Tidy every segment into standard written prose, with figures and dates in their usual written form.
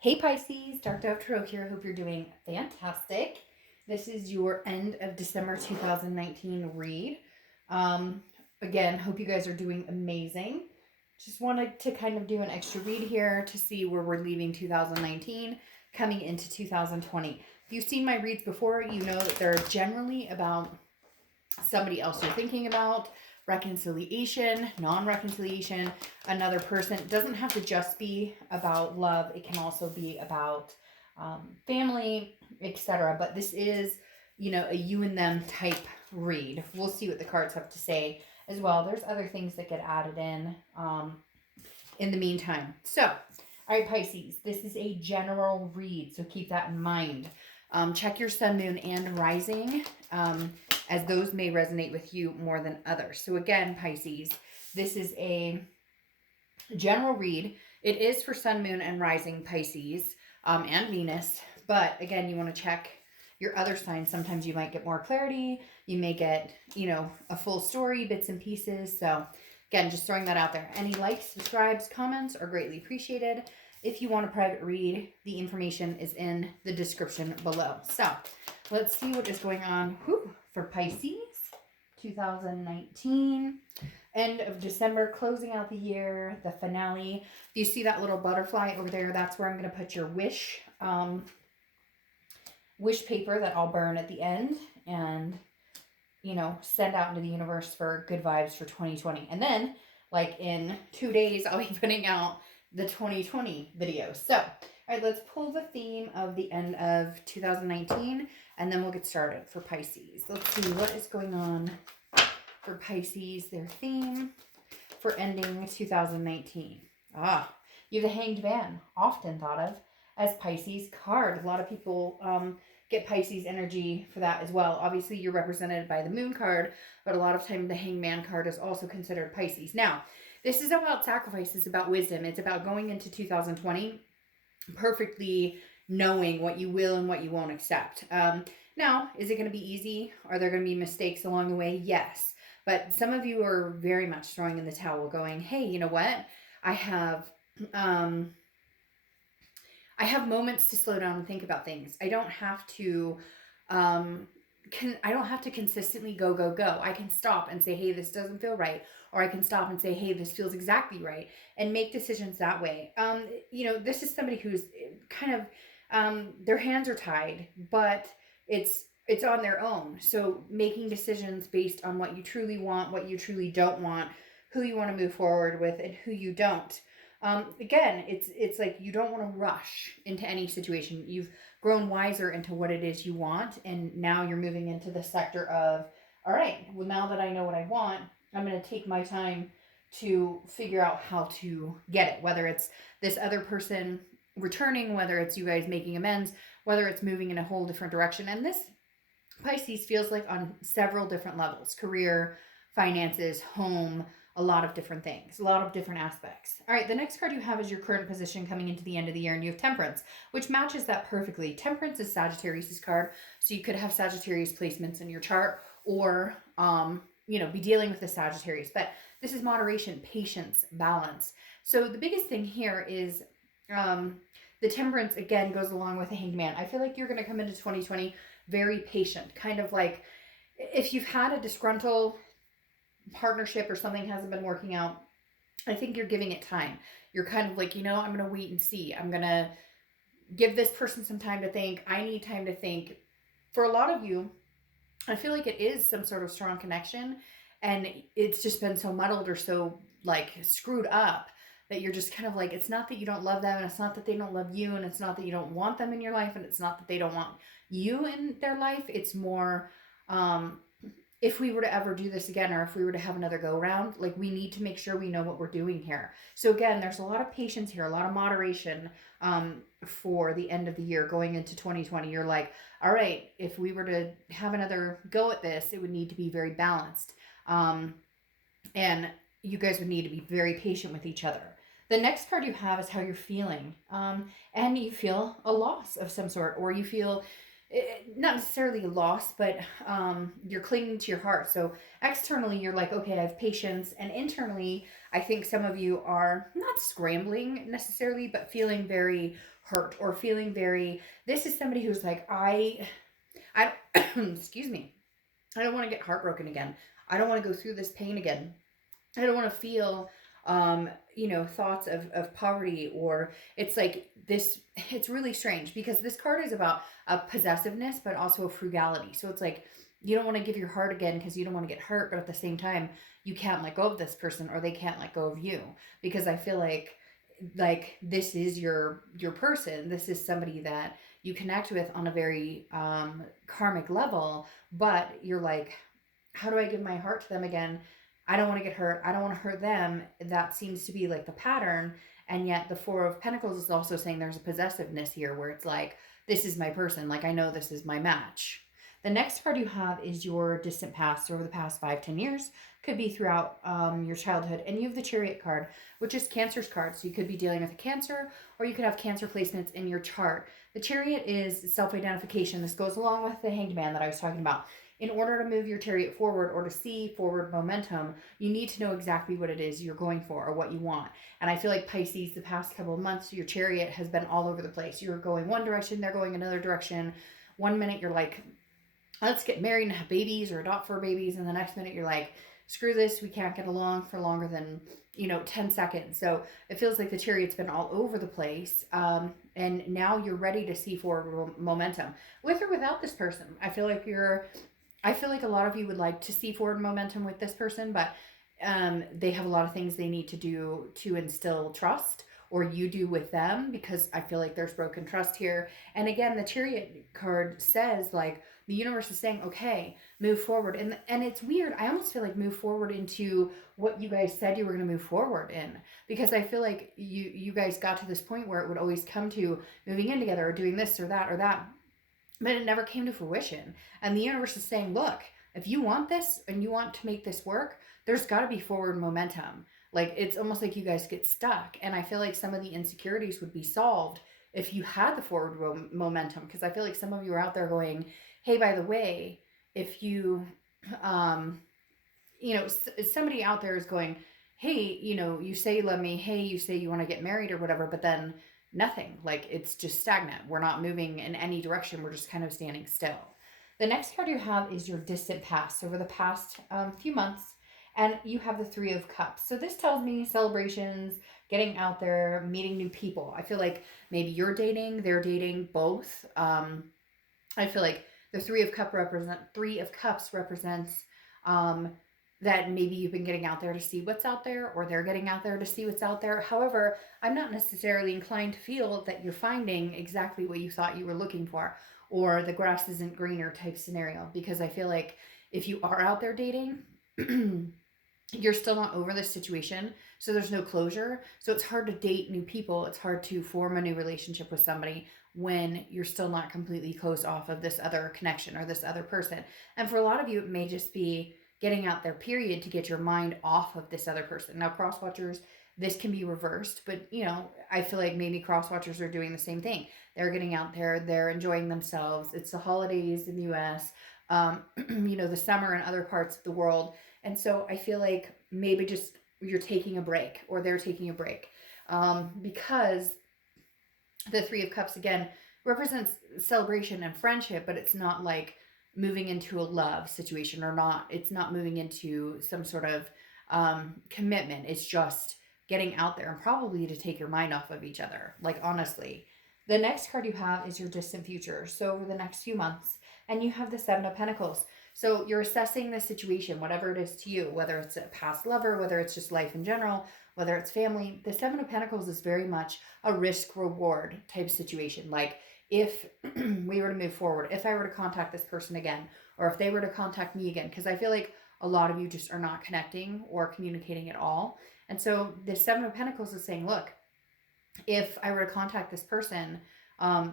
Hey Pisces, Dark Dove Tarot here. Hope you're doing fantastic. This is your end of December 2019 read. Again, hope you guys are doing amazing. Just wanted to kind of do an extra read here to see where we're leaving 2019, coming into 2020. If you've seen my reads before, you know that they're generally about somebody else you're thinking about, reconciliation, non-reconciliation, another person. It doesn't have to just be about love. It can also be about family, etc. But this is, a you and them type read. We'll see what the cards have to say as well. There's other things that get added in the meantime. So, all right, Pisces, this is a general read, so keep that in mind. Check your sun, moon, and rising, as those may resonate with you more than others. So again, Pisces, this is a general read. It is for sun, moon, and rising Pisces, and Venus. But again, you want to check your other signs. Sometimes you might get more clarity. You may get, a full story, bits and pieces. So again, just throwing that out there. Any likes, subscribes, comments are greatly appreciated. If you want a private read, the information is in the description below. So let's see what is going on for Pisces 2019. End of December, closing out the year, the finale. If you see that little butterfly over there, that's where I'm going to put your wish paper that I'll burn at the end and, send out into the universe for good vibes for 2020. And then, like in 2 days, I'll be putting out the 2020 video. So, all right, let's pull the theme of the end of 2019 and then we'll get started for Pisces. Let's see what is going on for Pisces, their theme for ending 2019. You have the Hanged Man, often thought of as Pisces card. A lot of people get Pisces energy for that as well. Obviously, you're represented by the Moon card, but a lot of time the Hanged Man card is also considered Pisces. Now, this is about sacrifice. It's about wisdom. It's about going into 2020 perfectly knowing what you will and what you won't accept. Now, is it going to be easy? Are there going to be mistakes along the way? Yes. But some of you are very much throwing in the towel going, hey, you know what? I have moments to slow down and think about things. I don't have to consistently go. I can stop and say, hey, this doesn't feel right. Or I can stop and say, hey, this feels exactly right. And make decisions that way. This is somebody who's kind of, their hands are tied, but it's on their own. So making decisions based on what you truly want, what you truly don't want, who you want to move forward with, and who you don't. Again, it's like you don't want to rush into any situation. You've grown wiser into what it is you want, and now you're moving into the sector of, all right, well, now that I know what I want, I'm going to take my time to figure out how to get it, whether it's this other person returning, whether it's you guys making amends, whether it's moving in a whole different direction. And this Pisces feels like on several different levels: career, finances, home, a lot of different things, a lot of different aspects. All right, the next card you have is your current position coming into the end of the year, and you have Temperance, which matches that perfectly. Temperance is Sagittarius' card, so you could have Sagittarius placements in your chart or, be dealing with the Sagittarius. But this is moderation, patience, balance. So the biggest thing here is the Temperance, again, goes along with the Hanged Man. I feel like you're going to come into 2020 very patient, kind of like if you've had a disgruntled partnership or something hasn't been working out, I think you're giving it time. You're kind of like, I'm going to wait and see. I'm going to give this person some time to think. I need time to think. For a lot of you, I feel like it is some sort of strong connection, and it's just been so muddled or so like screwed up that you're just kind of like, it's not that you don't love them, and it's not that they don't love you, and it's not that you don't want them in your life, and it's not that they don't want you in their life. It's more, if we were to ever do this again, or if we were to have another go around, like, we need to make sure we know what we're doing here. So again, there's a lot of patience here, a lot of moderation for the end of the year going into 2020. You're like, all right, if we were to have another go at this, it would need to be very balanced. And you guys would need to be very patient with each other. The next card you have is how you're feeling. And you feel a loss of some sort, or you feel not necessarily a loss, but you're clinging to your heart. So externally, you're like, okay, I have patience. And internally, I think some of you are not scrambling necessarily, but feeling very hurt or feeling very, this is somebody who's like, I, excuse me, I don't want to get heartbroken again. I don't want to go through this pain again. I don't want to feel, thoughts of poverty, or it's like this, it's really strange because this card is about a possessiveness, but also a frugality. So it's like, you don't want to give your heart again because you don't want to get hurt, but at the same time, you can't let go of this person or they can't let go of you, because I feel like this is your person. This is somebody that you connect with on a very karmic level, but you're like, how do I give my heart to them again? I don't want to get hurt. I don't want to hurt them. That seems to be like the pattern. And yet the Four of Pentacles is also saying there's a possessiveness here where it's like, this is my person. Like, I know this is my match. The next card you have is your distant past, over the past 5-10 years. Could be throughout your childhood. And you have the Chariot card, which is Cancer's card. So you could be dealing with a Cancer, or you could have Cancer placements in your chart. The Chariot is self-identification. This goes along with the Hanged Man that I was talking about. In order to move your chariot forward or to see forward momentum, you need to know exactly what it is you're going for or what you want. And I feel like Pisces, the past couple of months, your chariot has been all over the place. You're going one direction, they're going another direction. One minute you're like, let's get married and have babies or adopt fur babies. And the next minute you're like, screw this, we can't get along for longer than 10 seconds. So it feels like the chariot's been all over the place. And now you're ready to see forward momentum with or without this person. I feel like a lot of you would like to see forward momentum with this person, but they have a lot of things they need to do to instill trust, or you do with them, because I feel like there's broken trust here. And again, the Chariot card says, like, the universe is saying, okay, move forward. And it's weird. I almost feel like move forward into what you guys said you were going to move forward in, because I feel like you guys got to this point where it would always come to moving in together or doing this or that, but it never came to fruition. And the universe is saying, look, if you want this and you want to make this work, there's got to be forward momentum. Like, it's almost like you guys get stuck. And I feel like some of the insecurities would be solved if you had the forward momentum. Because I feel like some of you are out there going, hey, by the way, if you, somebody out there is going, hey, you say you love me. Hey, you say you want to get married or whatever, but then nothing. Like, it's just stagnant. We're not moving in any direction. We're just kind of standing still. The next card you have is your distant past, over the past few months, and you have the Three of Cups. So this tells me celebrations, getting out there, meeting new people. I feel like maybe you're dating, they're dating, both. I feel like the Three of Cups represents that maybe you've been getting out there to see what's out there, or they're getting out there to see what's out there. However, I'm not necessarily inclined to feel that you're finding exactly what you thought you were looking for, or the grass isn't greener type scenario, because I feel like if you are out there dating, you're still not over this situation. So there's no closure. So it's hard to date new people. It's hard to form a new relationship with somebody when you're still not completely closed off of this other connection or this other person. And for a lot of you, it may just be getting out there, period, to get your mind off of this other person. Now, cross watchers, this can be reversed, but I feel like maybe cross watchers are doing the same thing. They're getting out there, they're enjoying themselves. It's the holidays in the US, the summer in other parts of the world. And so I feel like maybe just you're taking a break, or they're taking a break, because the Three of Cups, again, represents celebration and friendship, but it's not like moving into a love situation, or it's not moving into some sort of commitment. It's just getting out there and probably to take your mind off of each other. Like, honestly. The next card you have is your distant future. So over the next few months, and you have the Seven of Pentacles. So you're assessing the situation, whatever it is to you, whether it's a past lover, whether it's just life in general, whether it's family. The Seven of Pentacles is very much a risk-reward type situation. Like, if we were to move forward, if I were to contact this person again, or if they were to contact me again, because I feel like a lot of you just are not connecting or communicating at all. And so the Seven of Pentacles is saying, look, if I were to contact this person, at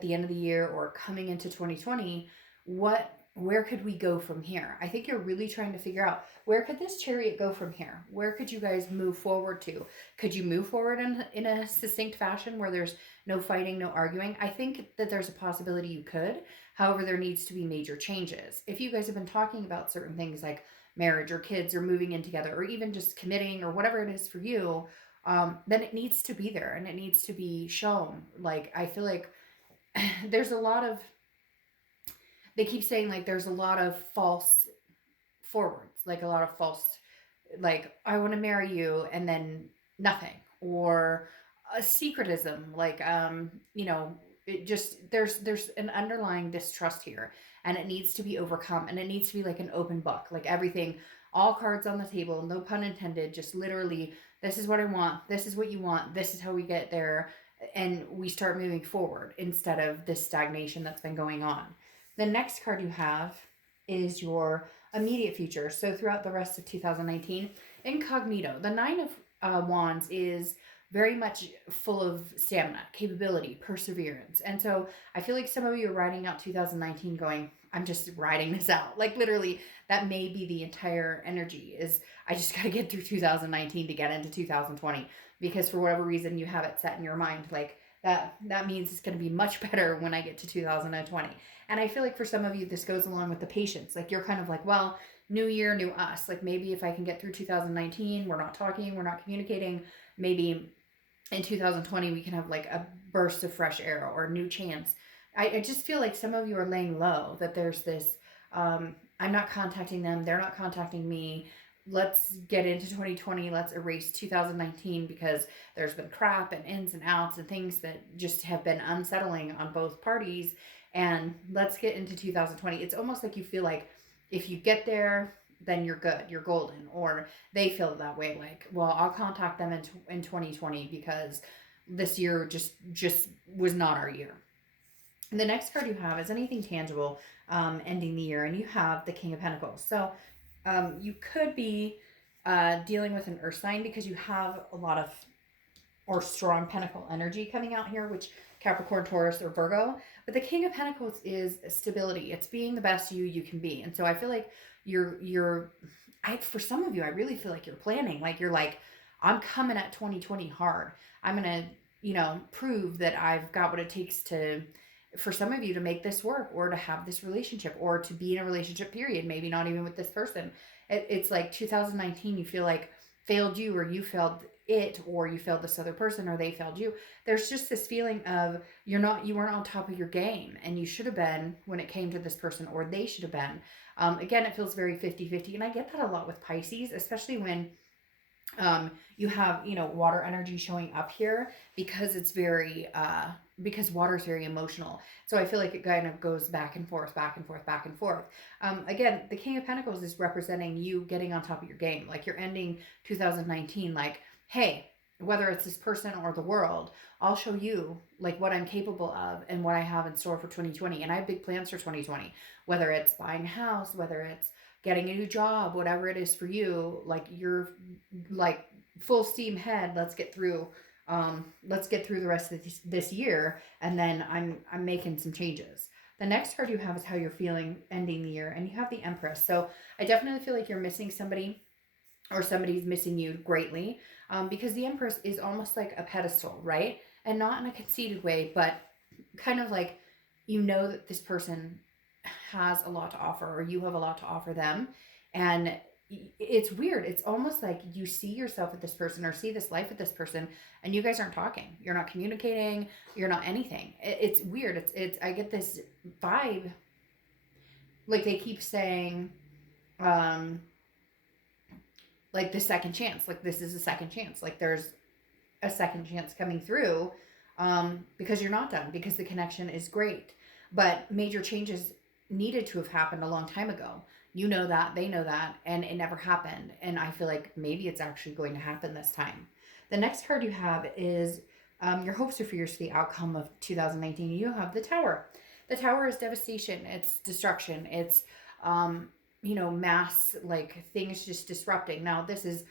the end of the year or coming into 2020, where could we go from here? I think you're really trying to figure out, where could this chariot go from here? Where could you guys move forward to? Could you move forward in a succinct fashion where there's no fighting, no arguing? I think that there's a possibility you could. However, there needs to be major changes. If you guys have been talking about certain things like marriage or kids or moving in together, or even just committing or whatever it is for you, then it needs to be there and it needs to be shown. Like, I feel like there's a lot of, they keep saying like there's a lot of false forwards, like a lot of false, like, I want to marry you and then nothing, or a secretism, like, it just, there's an underlying distrust here, and it needs to be overcome, and it needs to be like an open book, like everything, all cards on the table, no pun intended, just literally, this is what I want, this is what you want, this is how we get there, and we start moving forward instead of this stagnation that's been going on. The next card you have is your immediate future. So throughout the rest of 2019, incognito. The Nine of Wands is very much full of stamina, capability, perseverance. And so I feel like some of you are writing out 2019 going, I'm just riding this out. Like, literally, that may be the entire energy is, I just got to get through 2019 to get into 2020, because for whatever reason you have it set in your mind like that means it's going to be much better when I get to 2020. And I feel like for some of you, this goes along with the patience. Like, you're kind of like, well, new year, new us. Like, maybe if I can get through 2019, we're not talking, we're not communicating. Maybe in 2020, we can have like a burst of fresh air or a new chance. I just feel like some of you are laying low, that there's this, I'm not contacting them, they're not contacting me. Let's get into 2020. Let's erase 2019 because there's been crap and ins and outs and things that just have been unsettling on both parties. And let's get into 2020. It's almost like you feel like if you get there, then you're good, you're golden. Or they feel that way, like, well, I'll contact them in 2020 because this year just was not our year. And the next card you have is anything tangible, ending the year, and you have the King of Pentacles. So you could be dealing with an earth sign because you have a lot of, or strong pentacle energy coming out here, which Capricorn, Taurus, or Virgo. But the King of Pentacles is stability. It's being the best you can be. And so I feel like for some of you, I really feel like you're planning. Like, you're like, I'm coming at 2020 hard. I'm going to, prove that I've got what it takes to, for some of you, to make this work, or to have this relationship, or to be in a relationship, period. Maybe not even with this person. It's like 2019, you feel like failed you, or you failed it, or you failed this other person, or they failed you. There's just this feeling of you weren't on top of your game, and you should have been when it came to this person, or they should have been. Again, it feels very 50-50, and I get that a lot with Pisces, especially when you have, water energy showing up here, because it's very, because water is very emotional. So I feel like it kind of goes back and forth, back and forth, back and forth. Again, the King of Pentacles is representing you getting on top of your game. Like, you're ending 2019 like, hey, whether it's this person or the world, I'll show you like what I'm capable of and what I have in store for 2020. And I have big plans for 2020, whether it's buying a house, whether it's getting a new job, whatever it is for you. Like, you're like full steam ahead. Let's get through the rest of this year, and then I'm making some changes. The next card you have is how you're feeling ending the year, and you have the Empress. So I definitely feel like you're missing somebody, or somebody's missing you greatly, because the Empress is almost like a pedestal, right? And not in a conceited way, but kind of like, that this person has a lot to offer, or you have a lot to offer them. And it's weird. It's almost like you see yourself with this person, or see this life with this person, and you guys aren't talking. You're not communicating. You're not anything. It's weird. I get this vibe. Like, they keep saying, like, the second chance, like, this is a second chance. Like, there's a second chance coming through, because you're not done, because the connection is great. But major changes needed to have happened a long time ago. You know that, they know that, and it never happened. And I feel like maybe it's actually going to happen this time. The next card you have is your hopes or fears for the outcome of 2019. You have the Tower. The Tower is devastation. It's destruction. It's, mass, like, things just disrupting. Now, this is,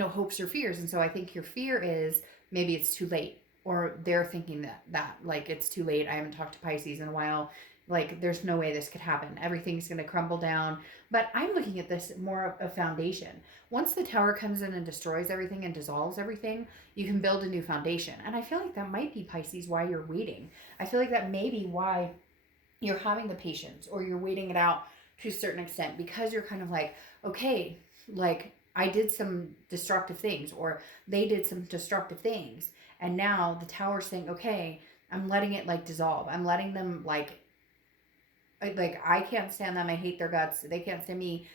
hopes or fears. And so I think your fear is maybe it's too late, or they're thinking that like, it's too late. I haven't talked to Pisces in a while. Like, there's no way this could happen. Everything's going to crumble down. But I'm looking at this more of a foundation. Once the Tower comes in and destroys everything and dissolves everything, you can build a new foundation. And I feel like that might be, Pisces, why you're waiting. I feel like that may be why you're having the patience, or you're waiting it out to a certain extent, because you're kind of like, okay, like, I did some destructive things, or they did some destructive things. And now the tower's saying, okay, I'm letting it like dissolve. I'm letting them like I can't stand them. I hate their guts. They can't stand me.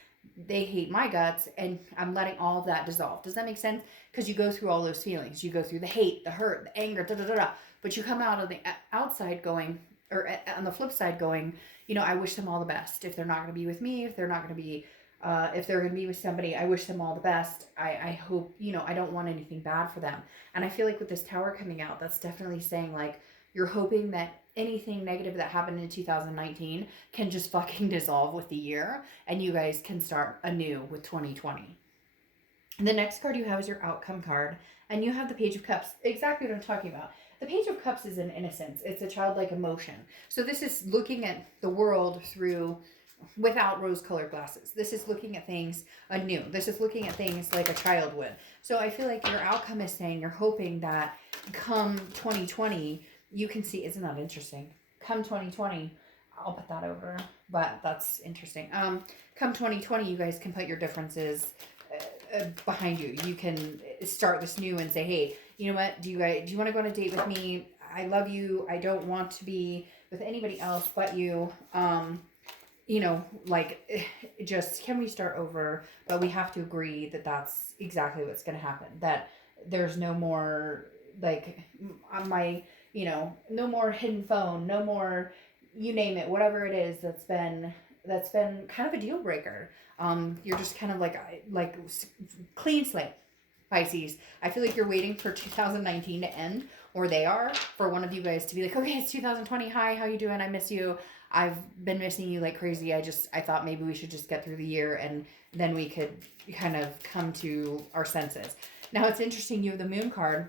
They hate my guts, and I'm letting all of that dissolve. Does that make sense? Because you go through all those feelings. You go through the hate, the hurt, the anger, da da da da. But you come out of the outside going, or on the flip side going, I wish them all the best. If they're not going to be with me, if they're not going to be, if they're going to be with somebody, I wish them all the best. I hope, I don't want anything bad for them. And I feel like with this tower coming out, that's definitely saying like, you're hoping that anything negative that happened in 2019 can just fucking dissolve with the year, and you guys can start anew with 2020. And the next card you have is your outcome card, and you have the Page of Cups. Exactly what I'm talking about. The Page of Cups is an innocence. It's a childlike emotion. So this is looking at the world through without rose-colored glasses. This is looking at things anew. This is looking at things like a child would. So I feel like your outcome is saying you're hoping that come 2020 you can see. Isn't that interesting? Come 2020, I'll put that over, but that's interesting. Come 2020, you guys can put your differences behind you. You can start this new and say, hey, you know what? Do you want to go on a date with me? I love you. I don't want to be with anybody else but you. Just can we start over? But we have to agree that that's exactly what's going to happen. That there's no more like on my, no more hidden phone, no more, you name it, whatever it is that's been kind of a deal breaker. You're just kind of like clean slate. Pisces, I feel like you're waiting for 2019 to end, or they are, for one of you guys to be like, okay, it's 2020. Hi, how you doing? I miss you. I've been missing you like crazy. I thought maybe we should just get through the year and then we could kind of come to our senses. Now it's interesting. You have the Moon card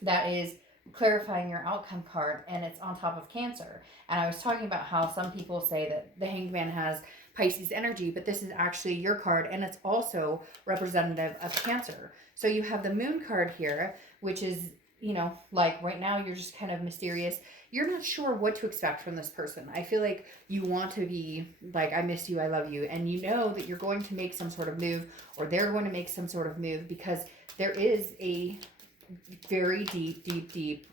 that is clarifying your outcome card, and it's on top of Cancer. And I was talking about how some people say that the Hanged Man has Pisces energy, but this is actually your card, and it's also representative of Cancer. So you have the Moon card here, which is, like right now you're just kind of mysterious. You're not sure what to expect from this person. I feel like you want to be like, I miss you, I love you, and you know that you're going to make some sort of move, or they're going to make some sort of move, because there is a very deep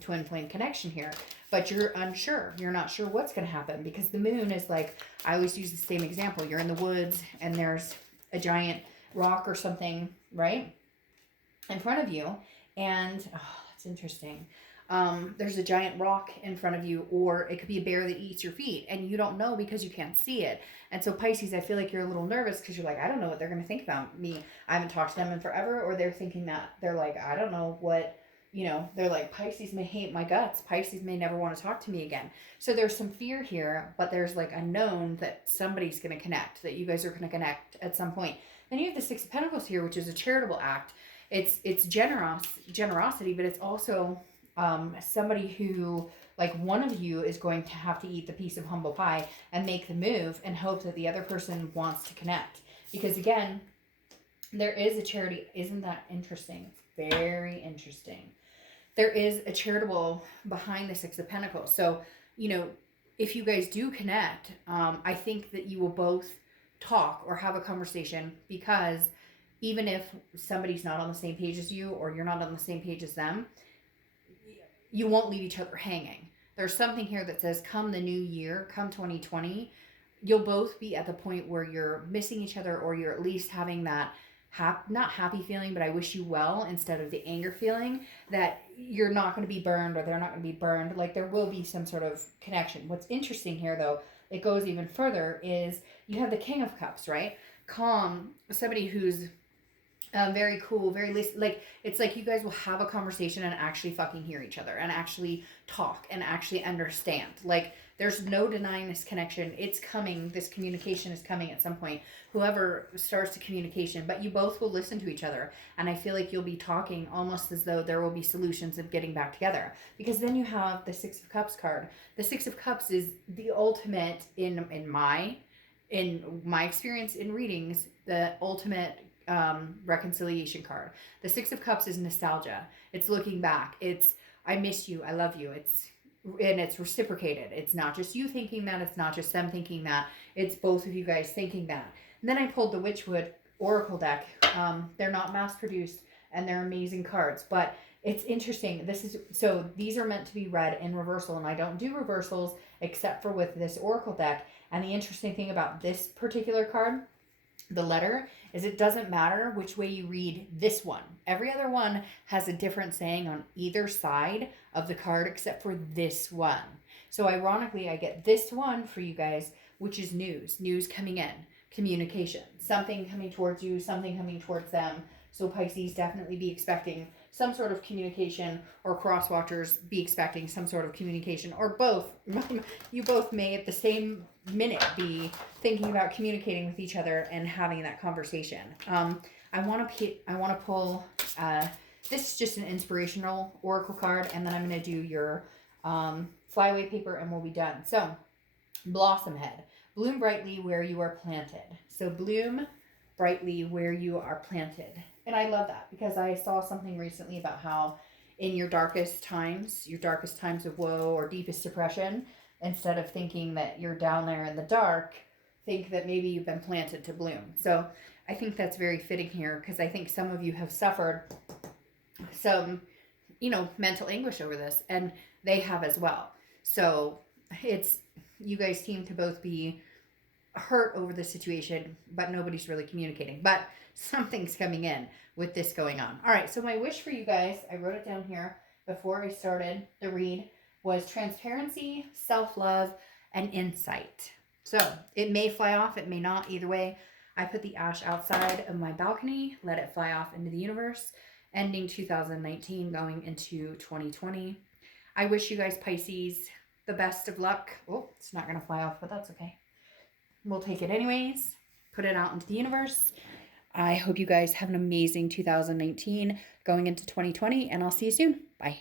twin flame connection here, but you're unsure. You're not sure what's going to happen, because the moon is like, I always use the same example. You're in the woods and there's a giant rock or something right in front of you, and that's interesting. There's a giant rock in front of you, or it could be a bear that eats your feet, and you don't know because you can't see it. And so Pisces, I feel like you're a little nervous because you're like, I don't know what they're going to think about me. I haven't talked to them in forever, or they're thinking that they're like, I don't know what, they're like, Pisces may hate my guts. Pisces may never want to talk to me again. So there's some fear here, but there's like a known that somebody's going to connect, that you guys are going to connect at some point. Then you have the Six of Pentacles here, which is a charitable act. It's generosity, but it's also somebody who, like, one of you is going to have to eat the piece of humble pie and make the move and hope that the other person wants to connect. Because again, there is a charity. Isn't that interesting? Very interesting. There is a charitable behind the Six of Pentacles. So, if you guys do connect, I think that you will both talk or have a conversation, because even if somebody's not on the same page as you, or you're not on the same page as them, you won't leave each other hanging. There's something here that says, come the new year, come 2020, you'll both be at the point where you're missing each other, or you're at least having that not happy feeling, but I wish you well, instead of the anger feeling that you're not going to be burned, or they're not going to be burned. Like, there will be some sort of connection. What's interesting here, though, it goes even further, is you have the King of Cups, right? Calm, somebody who's very cool, very like, it's like you guys will have a conversation and actually fucking hear each other, and actually talk, and actually understand. Like, there's no denying this connection. It's coming. This communication is coming at some point. Whoever starts the communication, but you both will listen to each other. And I feel like you'll be talking almost as though there will be solutions of getting back together. Because then you have the Six of Cups card. The Six of Cups is the ultimate in my experience in readings, the ultimate reconciliation card. The Six of Cups is nostalgia. It's looking back. It's, I miss you, I love you. It's reciprocated. It's not just you thinking that. It's not just them thinking that. It's both of you guys thinking that. And then I pulled the Witchwood oracle deck. They're not mass produced and they're amazing cards, but it's interesting. So these are meant to be read in reversal, and I don't do reversals except for with this oracle deck. And the interesting thing about this particular card, the letter, is it doesn't matter which way you read this one. Every other one has a different saying on either side of the card except for this one. So ironically, I get this one for you guys, which is news coming in, communication, something coming towards you, something coming towards them. So Pisces, definitely be expecting some sort of communication, or cross watchers, be expecting some sort of communication, or both. You both may at the same minute be thinking about communicating with each other and having that conversation. I want to pull. This is just an inspirational oracle card, and then I'm going to do your flyaway paper, and we'll be done. So, Blossom Head, bloom brightly where you are planted. So bloom brightly where you are planted. And I love that because I saw something recently about how in your darkest times of woe or deepest depression, instead of thinking that you're down there in the dark, think that maybe you've been planted to bloom. So I think that's very fitting here, because I think some of you have suffered some, mental anguish over this, and they have as well. So you guys seem to both be hurt over the situation, but nobody's really communicating. But something's coming in with this going on. All right, so my wish for you guys, I wrote it down here before I started the read, was transparency, self-love, and insight. So it may fly off, it may not. Either way, I put the ash outside of my balcony, let it fly off into the universe, ending 2019, going into 2020. I wish you guys, Pisces, the best of luck. Oh, it's not going to fly off, but that's okay. We'll take it anyways, put it out into the universe. I hope you guys have an amazing 2019 going into 2020, and I'll see you soon. Bye.